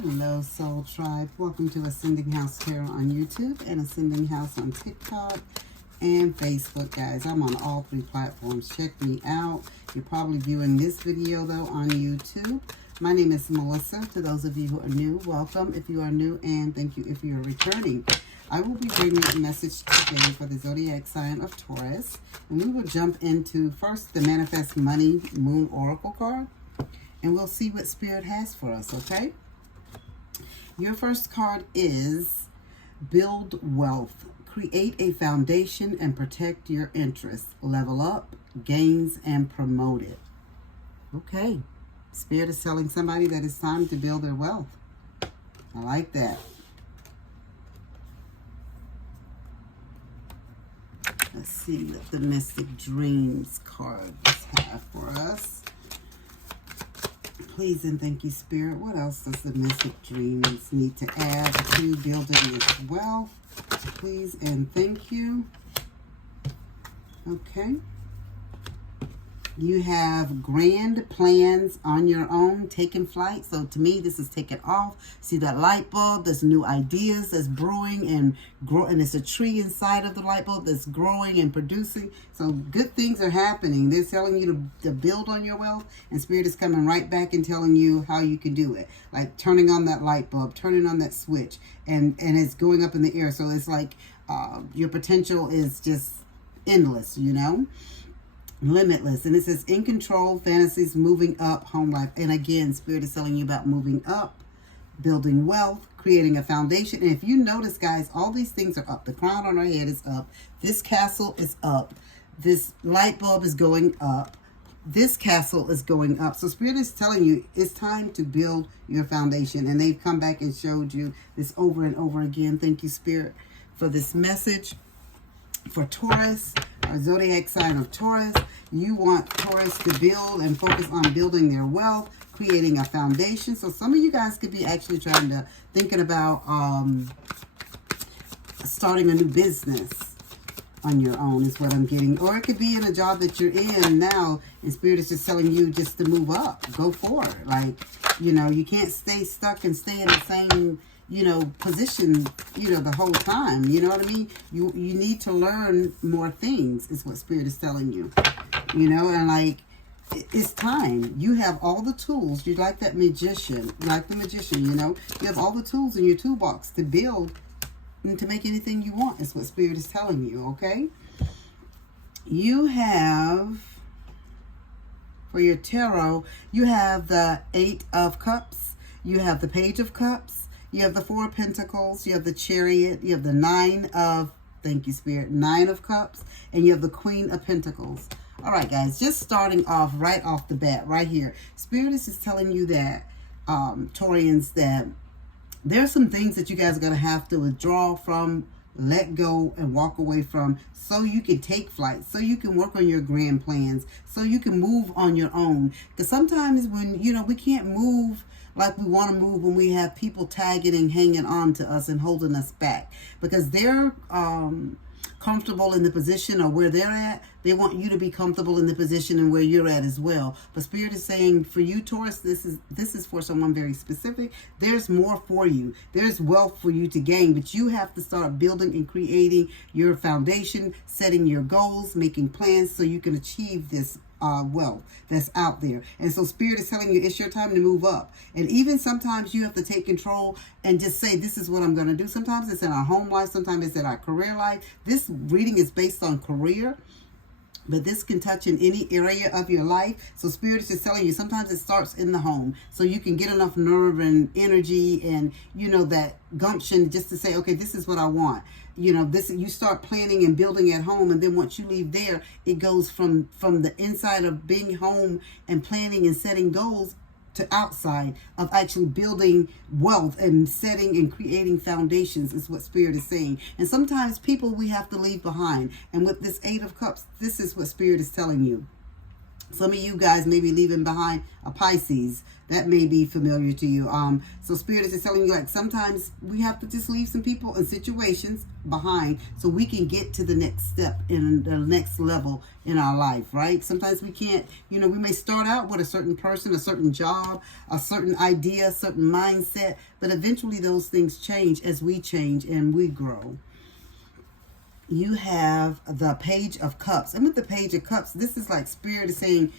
Hello, Soul Tribe. Welcome to Ascending House Tarot on YouTube and Ascending House on TikTok and Facebook, guys. I'm on all three platforms. Check me out. You're probably viewing this video, though, on YouTube. My name is Melissa. To those of you who are new, welcome if you are new, and thank you if you are returning. I will be bringing a message today for the zodiac sign of Taurus. And we will jump into, first, the Manifest Money Moon Oracle card. And we'll see what Spirit has for us, okay? Your first card is Build Wealth. Create a foundation and protect your interests. Level up, gains, and promote it. Okay. Spirit is telling somebody that it's time to build their wealth. I like that. Let's see what the Mystic Dreams cards have for us. Please and thank you, Spirit. What else does the Mystic Dreams need to add to building this wealth? Please and thank you. Okay. You have grand plans on your own, taking flight. So to me, this is taking off. See that light bulb? There's new ideas that's brewing and there's a tree inside of the light bulb that's growing and producing. So good things are happening. They're telling you to build on your wealth, and Spirit is coming right back and telling you how you can do it. Like turning on that light bulb, turning on that switch, and it's going up in the air. So it's like your potential is just endless, you know? Limitless. And it says in control, fantasies, moving up, home life. And again, Spirit is telling you about moving up, building wealth, creating a foundation. And if you notice, guys, all these things are up. The crown on our head is up. This castle is up. This light bulb is going up. This castle is going up. So Spirit is telling you it's time to build your foundation. And they've come back and showed you this over and over again. Thank you, Spirit, for this message. For Taurus, our zodiac sign of Taurus, you want Taurus to build and focus on building their wealth, creating a foundation. So some of you guys could be actually thinking about starting a new business on your own is what I'm getting. Or it could be in a job that you're in now, and Spirit is just telling you just to move up, go forward. Like, you know, you can't stay stuck and stay in the same position, the whole time. You know what I mean? You need to learn more things is what Spirit is telling you. And like, it's time. You have all the tools. You're like that magician, like the magician, you have all the tools in your toolbox to build and to make anything you want is what Spirit is telling you, okay? You have, for your tarot, you have the 8 of Cups. You have the Page of Cups. You have the 4 of Pentacles, you have the Chariot, you have the 9 of, thank you, Spirit, 9 of Cups, and you have the Queen of Pentacles. All right, guys, just starting off right off the bat, right here. Spirit is just telling you that, Taurians, that there's some things that you guys are going to have to withdraw from, let go, and walk away from so you can take flight, so you can work on your grand plans, so you can move on your own. Because sometimes when, we can't move like we want to move when we have people tagging and hanging on to us and holding us back. Because they're comfortable in the position or where they're at. They want you to be comfortable in the position and where you're at as well. But Spirit is saying for you, Taurus, this is for someone very specific. There's more for you. There's wealth for you to gain, but you have to start building and creating your foundation, setting your goals, making plans so you can achieve this wealth that's out there. And so Spirit is telling you it's your time to move up. And even sometimes you have to take control and just say, this is what I'm going to do. Sometimes it's in our home life. Sometimes it's in our career life. This reading is based on career, but this can touch in any area of your life. So Spirit is just telling you sometimes it starts in the home. So you can get enough nerve and energy and, that gumption just to say, okay, this is what I want. You start planning and building at home, and then once you leave there, it goes from the inside of being home and planning and setting goals to outside of actually building wealth and setting and creating foundations is what Spirit is saying. And sometimes people we have to leave behind. And with this 8 of Cups, this is what Spirit is telling you. Some of you guys may be leaving behind a Pisces. That may be familiar to you. So Spirit is just telling you, like, sometimes we have to just leave some people and situations behind so we can get to the next step in the next level in our life, right? Sometimes we can't, we may start out with a certain person, a certain job, a certain idea, a certain mindset, but eventually those things change as we change and we grow. You have the Page of Cups. And with the Page of Cups, this is like Spirit is saying,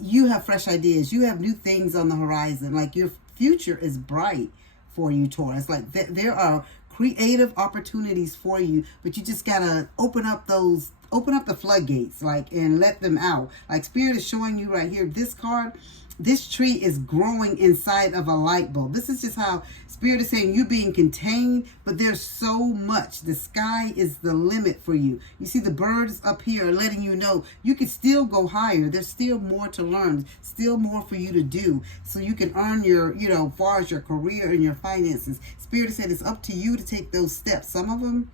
you have fresh ideas. You have new things on the horizon. Like, your future is bright for you, Taurus. Like, there are creative opportunities for you, but you just got to open up the floodgates, like, and let them out. Like, Spirit is showing you right here, this card, this tree is growing inside of a light bulb. This is just how Spirit is saying, you being contained, but there's so much. The sky is the limit for you. You see the birds up here are letting you know you can still go higher. There's still more to learn, still more for you to do, so you can earn your, as far as your career and your finances. Spirit said it's up to you to take those steps. Some of them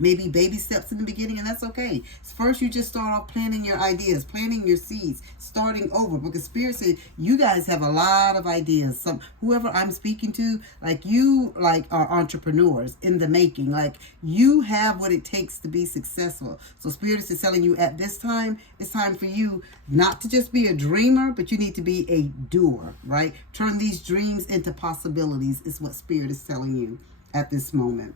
maybe baby steps in the beginning, and that's okay. First, you just start off planting your ideas, planting your seeds, starting over. Because Spirit said you guys have a lot of ideas. Whoever I'm speaking to, like, you are entrepreneurs in the making. Like, you have what it takes to be successful. So Spirit is telling you at this time, it's time for you not to just be a dreamer, but you need to be a doer, right? Turn these dreams into possibilities is what Spirit is telling you at this moment.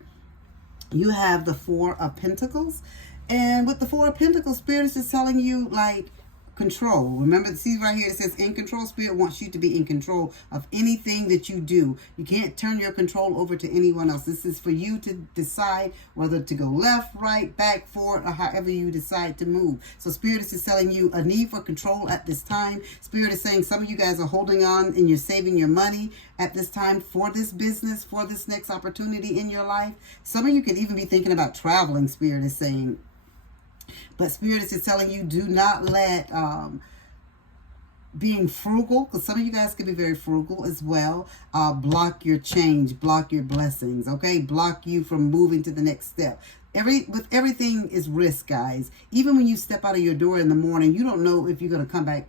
You have the Four of Pentacles. And with the Four of Pentacles, Spirit is just telling you, like, control. Remember, see right here, it says in control. Spirit wants you to be in control of anything that you do. You can't turn your control over to anyone else. This is for you to decide whether to go left, right, back, forward, or however you decide to move. So Spirit is just telling you a need for control at this time. Spirit is saying some of you guys are holding on and you're saving your money at this time for this business, for this next opportunity in your life. Some of you could even be thinking about traveling, Spirit is saying. But Spirit is just telling you, do not let being frugal, because some of you guys can be very frugal as well, block your change, block your blessings, okay? Block you from moving to the next step. With everything is risk, guys. Even when you step out of your door in the morning, you don't know if you're going to come back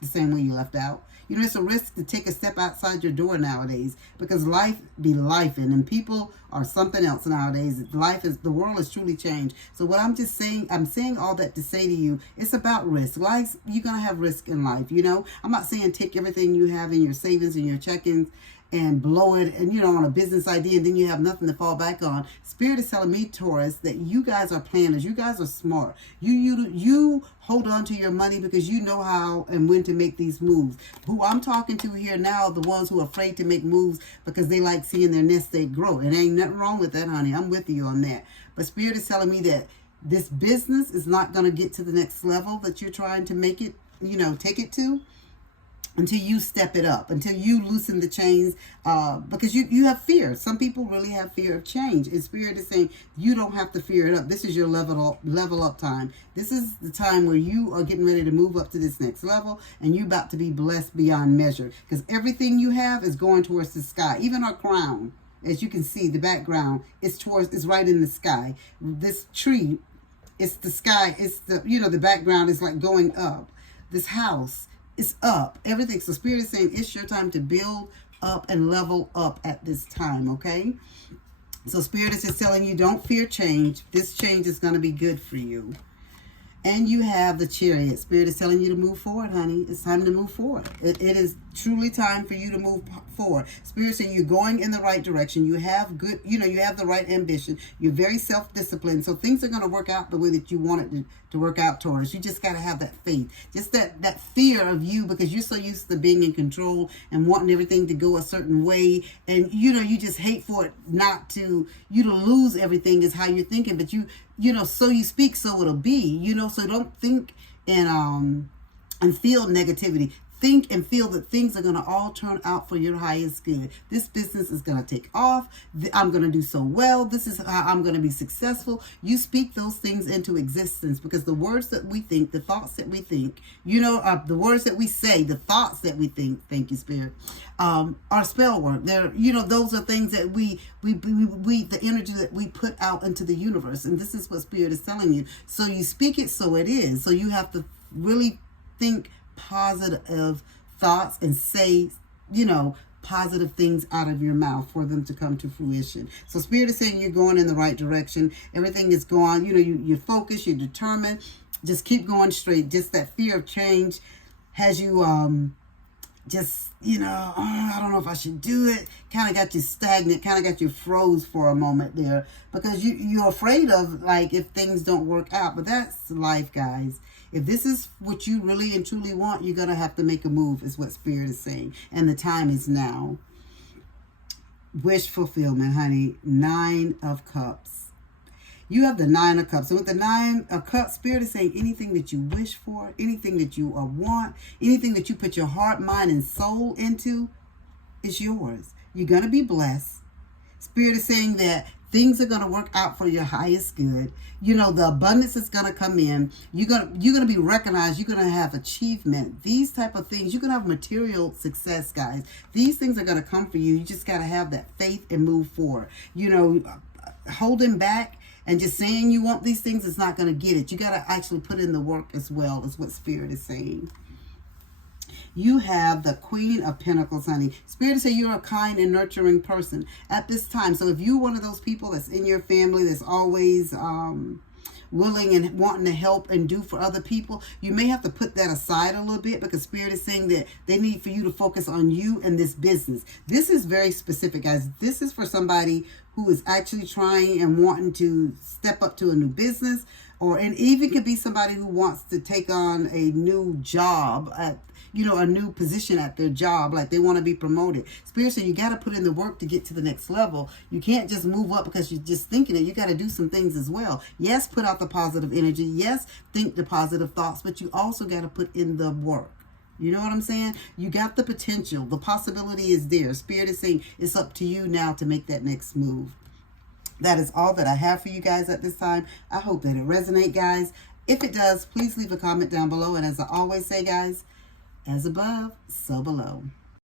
the same way you left out. It's a risk to take a step outside your door nowadays, because life be lifing, and people are something else nowadays. The world has truly changed. So what I'm just saying, I'm saying all that to say to you, it's about risk. Life, you're going to have risk in life, I'm not saying take everything you have in your savings and your check-ins and blow it and, on a business idea, and then you have nothing to fall back on. Spirit is telling me, Taurus, that you guys are planners. You guys are smart. You hold on to your money because you know how and when to make these moves. Who I'm talking to here now, the ones who are afraid to make moves because they like seeing their nest egg grow. And ain't nothing wrong with that, honey. I'm with you on that. But Spirit is telling me that this business is not going to get to the next level that you're trying to make it, take it to, until you step it up, until you loosen the chains, because you have fear. Some people really have fear of change. And Spirit is saying you don't have to fear it up. This is your level up time. This is the time where you are getting ready to move up to this next level, and you're about to be blessed beyond measure, because everything you have is going towards the sky. Even our crown, as you can see, the background is right in the sky. This tree, it's the sky. It's the background is like going up. This house, it's up. Everything. So Spirit is saying it's your time to build up and level up at this time, okay? So Spirit is just telling you, don't fear change. This change is going to be good for you. And you have the Chariot. Spirit is telling you to move forward, honey. It's time to move forward. It is truly time for you to move forward. Spirit saying you're going in the right direction. You have good, you have the right ambition. You're very self-disciplined. So things are going to work out the way that you want it to work out, Taurus. You just got to have that faith. Just that fear of you, because you're so used to being in control and wanting everything to go a certain way. And, you just hate for it not to, to lose everything is how you're thinking. But so you speak, so it'll be, so don't think and feel negativity. Think and feel that things are going to all turn out for your highest good. This business is going to take off. I'm going to do so well. This is how I'm going to be successful. You speak those things into existence, because the words that we think, the thoughts that we think, the words that we say, the thoughts that we think, thank you, Spirit, are spell work. They're, those are things that we the energy that we put out into the universe. And this is what Spirit is telling you. So you speak it, so it is. So you have to really think positive thoughts and say, positive things out of your mouth for them to come to fruition. So Spirit is saying you're going in the right direction. Everything is going, you're focused, you're determined. Just keep going straight. Just that fear of change has you I don't know if I should do it. Kind of got you stagnant, kind of got you froze for a moment there because you're afraid of, like, if things don't work out. But that's life, guys. If this is what you really and truly want, you're going to have to make a move, is what Spirit is saying. And the time is now. Wish fulfillment, honey. 9 of Cups. You have the 9 of Cups. So with the 9 of Cups, Spirit is saying anything that you wish for, anything that you want, anything that you put your heart, mind, and soul into is yours. You're going to be blessed. Spirit is saying that things are going to work out for your highest good. The abundance is going to come in. You're going to be recognized. You're going to have achievement. These type of things. You're going to have material success, guys. These things are going to come for you. You just got to have that faith and move forward. Holding back and just saying you want these things is not going to get it. You got to actually put in the work as well, is what Spirit is saying. You have the Queen of Pentacles, honey. Spirit is saying you're a kind and nurturing person at this time. So if you're one of those people that's in your family that's always willing and wanting to help and do for other people, you may have to put that aside a little bit because Spirit is saying that they need for you to focus on you and this business. This is very specific, guys. This is for somebody who is actually trying and wanting to step up to a new business, and even could be somebody who wants to take on a new job at, a new position at their job, like they want to be promoted. Spirit said you got to put in the work to get to the next level. You can't just move up because you're just thinking it. You got to do some things as well. Yes, put out the positive energy. Yes, think the positive thoughts, but you also got to put in the work. You know what I'm saying? You got the potential. The possibility is there. Spirit is saying it's up to you now to make that next move. That is all that I have for you guys at this time. I hope that it resonates, guys. If it does, please leave a comment down below. And as I always say, guys, as above, so below.